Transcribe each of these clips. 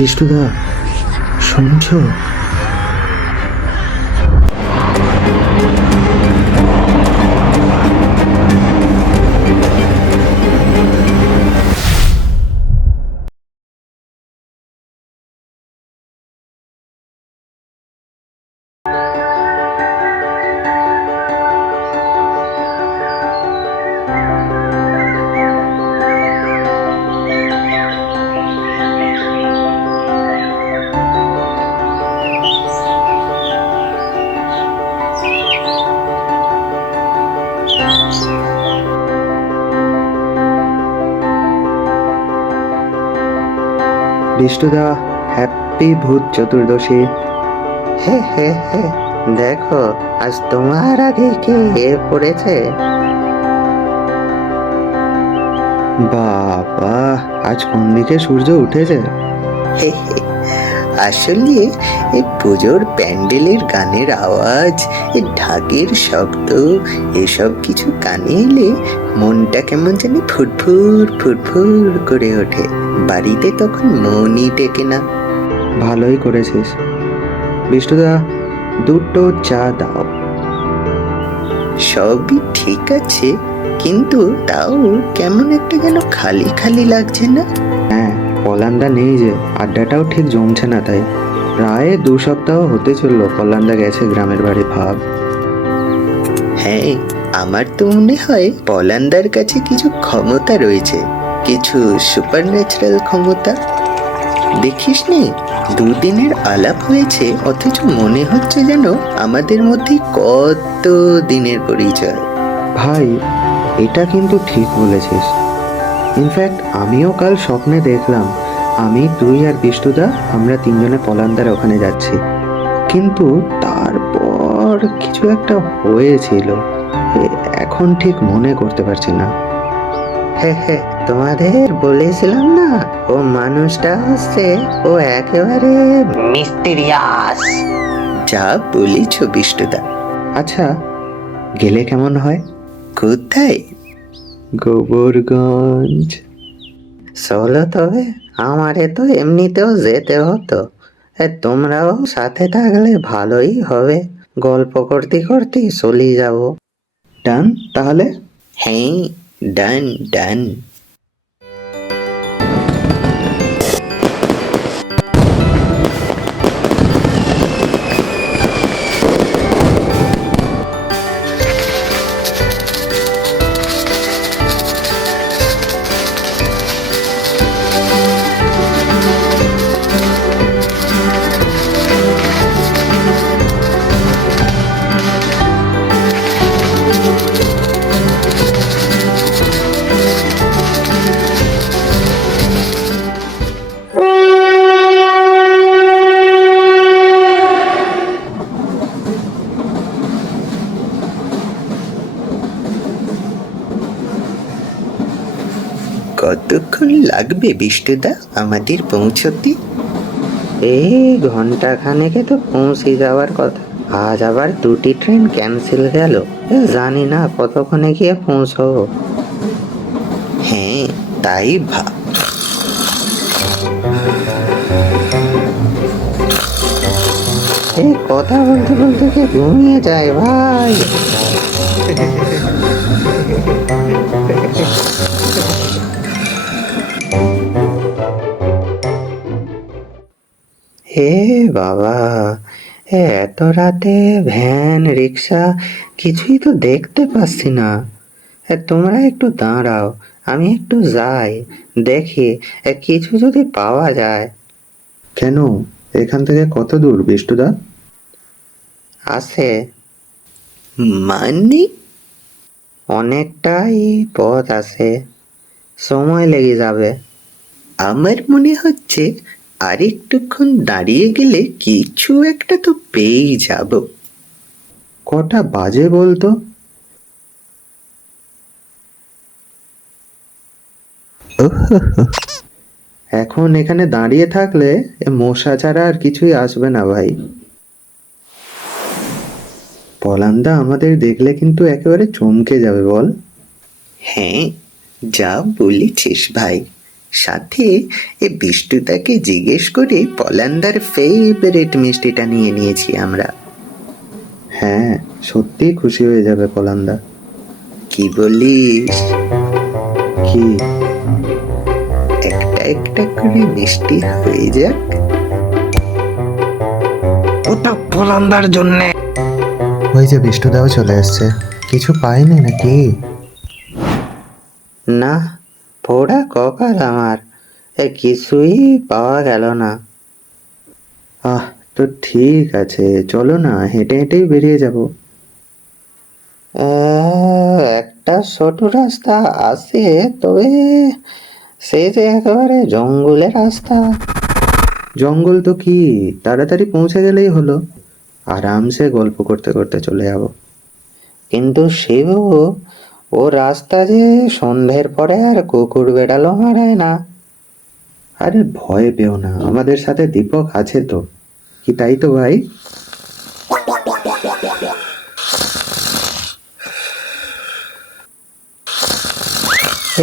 বিষ্টুদা শুনছো? বিষ্টুদা হ্যাপি ভূত চতুর্দশী। হে হে হে, দেখো, আজ তোমার আগে কে পড়েছে? বাবা, আজ কোন দিকে সূর্য উঠেছে? আসলে এই পুজোর প্যান্ডেলের গানের আওয়াজ এই ঢাকের শব্দ, এসব কিছু কানে এলে মনটা কেমন জানি ফুটফুর ফুটফুর করে ওঠে। বাড়িতে তখন মনই টেকে না। ভালোই করেছিস। বিষ্টুদা দুটো চা দাও। সবই ঠিক আছে কিন্তু তাও কেমন একটা যেন খালি খালি লাগছে না? হ্যাঁ পলান্দা নেই যে আড্ডাটাও ঠিক জমছে না তাই। প্রায় দু সপ্তাহ হতে চলল পলান্দা গেছে গ্রামের বাড়ি ভাব হ্যাঁ আমার তো মনে হয় পলান্দার কাছে কিছু ক্ষমতা রয়েছে। কিছু সুপার ন্যাচারাল ক্ষমতা? দেখিস নি দুদিনের আলাপ হয়েছে, অথচ মনে হচ্ছে যেন আমাদের মধ্যে কত দিনের পরিচয়। ভাই, এটা কিন্তু ঠিক বলেছিস। ইনফ্যাক্ট আমিও কাল স্বপ্নে দেখলাম, আমি, তুই আর বিষ্টুদা আমরা তিনজনে পলান্দার ওখানে যাচ্ছি। কিন্তু তারপর কিছু একটা হয়েছিল এখন ঠিক মনে করতে পারছি না। তোমাদের বলেছিলাম না ও মানুষটা হচ্ছে ও একেবারে মিস্টিরিয়াস যা বলিছ বিষ্ণুদা আচ্ছা গেলে কেমন হয়? কোথায়? গোবরগঞ্জ। চলো তবে আমারে তো এমনিতেও যেতে হতো। তোমরাও সাথে থাকলে ভালোই হবে। গল্প করতে করতে চলে যাব। ডান তাহলে? হ্যাঁ। ডান ডান লাগবে বিষ্টুদা আমাদের পৌঁছতে। এই ঘণ্টা খানেকে তো পৌঁছে যাওয়ার কথা। আজ আবার দুটি ট্রেন ক্যান্সেল গেল। জানি না কতক্ষণে গিয়ে পৌঁছবো। হ্যাঁ তাই ভাব। এই কথা বলতে বলতে কি ঘুমিয়ে যায় ভাই? হে বাবা এত রাতে ভ্যান রিক্সা কিছুই তো দেখতে পাচ্ছি না। তোমরা একটু দাঁড়াও আমি একটু যাই দেখি কিছু যদি পাওয়া যায়। কেন? এখান থেকে কত দূর বিষ্টুদা? আছে। মানে? অনেকটাই পথ আছে। সময় লেগে যাবে। আমার মনে হচ্ছে আরেকটুক্ষণ দাঁড়িয়ে গেলে কিছু একটা তো পেয়েই যাব। কটা বাজে বলতো? এখন এখানে দাঁড়িয়ে থাকলে মশা ছাড়া আর কিছুই আসবে না ভাই। পলান্দা আমাদের দেখলে কিন্তু একেবারে চমকে যাবে বল। হ্যাঁ যা বলেছিস ভাই। সাথে এ বিষ্টুতাকে জিজ্ঞেস করে পলান্দার ফেভারিট মিষ্টিটা নিয়ে নিয়েছি আমরা। হ্যাঁ সত্যি খুশি হয়ে যাবে পলান্দা। কি বলিস? কি? একটা একটা করে মিষ্টি হয়ে যাক। ওটা পলান্দার জন্যে। ওই যে বিষ্ণুদাও চলে এসছে। কিছু পাইনি নাকি? না পোড়া কপাল আমার, এ কিছুই পাওয়া গেল না। আহ, তো ঠিক আছে, চলো না, হেঁটে হেঁটেই বেরিয়ে যাব। একটা ছোট রাস্তা আছে, তবে সে যে একেবারে জঙ্গলের রাস্তা। জঙ্গল তো কি? তাড়াতাড়ি পৌঁছে গেলেই হলো। আরামসে গল্প করতে করতে চলে যাব। কিন্তু শিবু ও রাস্তা যে সন্ধ্যের পরে আর কুকুর বেড়ালো মারায় না। আরে ভয় পেও না, আমাদের সাথে দীপক আছে তো। কি তাই তো ভাই?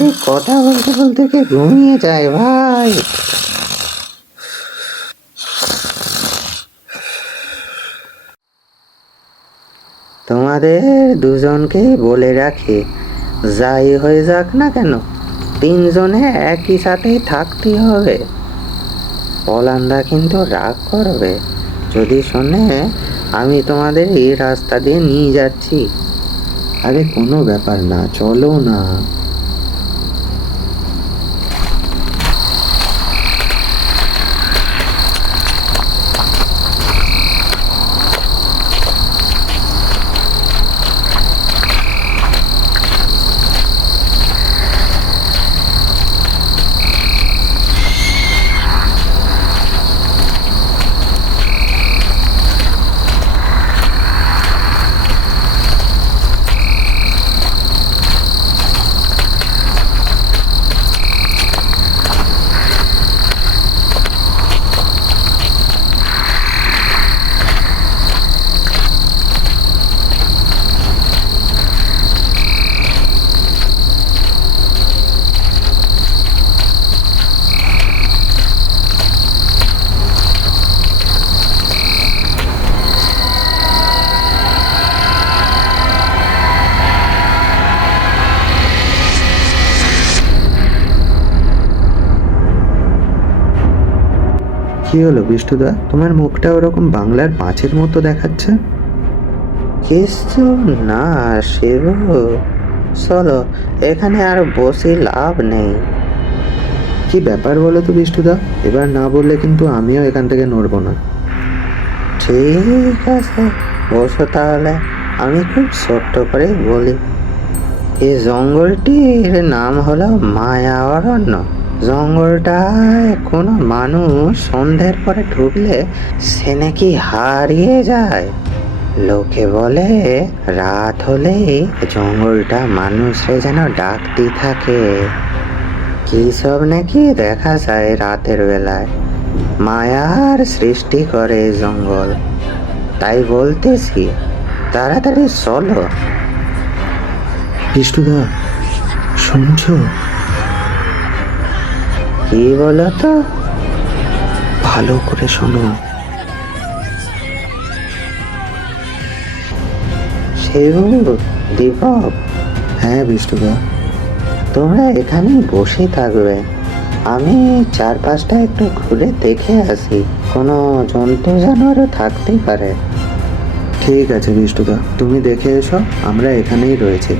এই কথা বলতে বলতে কি ঘুমিয়ে যায় ভাই? তোমাদের দুজনকে বলে রাখি যাই হয়ে যাক না কেন, তিনজনে একই সাথেই থাকতে হবে। পলান্দা কিন্তু রাগ করবে। যদি শোনে, আমি তোমাদের এই রাস্তা দিয়ে নিয়ে যাচ্ছি। আরে কোনো ব্যাপার না, চলো না। কি হলো বিষ্ণুদা? তোমার মুখটা ওরকম বাংলার মাছের মতো দেখাচ্ছে। কিছু না, শিবু। চলো, এখানে আর বসে লাভ নেই। কি ব্যাপার বলো তো বিষ্ণুদা? এবার না বললে কিন্তু আমিও এখান থেকে নড়বো না। ঠিক আছে, বসো তাহলে। আমি খুব ছোট্ট করে বলি। এই জঙ্গলটির নাম হলো মায়া অরণ্য জঙ্গলটায় কোনো মানুষ সন্ধ্যের পরে ঢুকলে সে নাকি হারিয়ে যায়। লোকে বলে, রাত হলেই জঙ্গলটা মানুষে যেন ডাকতে থাকে। কি সব নাকি দেখা যায় রাতের বেলায়? মায়ার সৃষ্টি করে জঙ্গল। তাই বলতেছি, তাড়াতাড়ি চলো। বিষ্ণুদা, শুনছো? কি বলো তো ভালো করে শোনো। দীপক হ্যাঁ বিষ্ণুদা। তোমরা এখানে বসে থাকবে। আমি চারপাশটা একটু ঘুরে দেখে আসি। কোনো জন্তু জানোয়ারও থাকতেই পারে। ঠিক আছে, বিষ্ণুদা। তুমি দেখে এসো, আমরা এখানেই রয়েছি।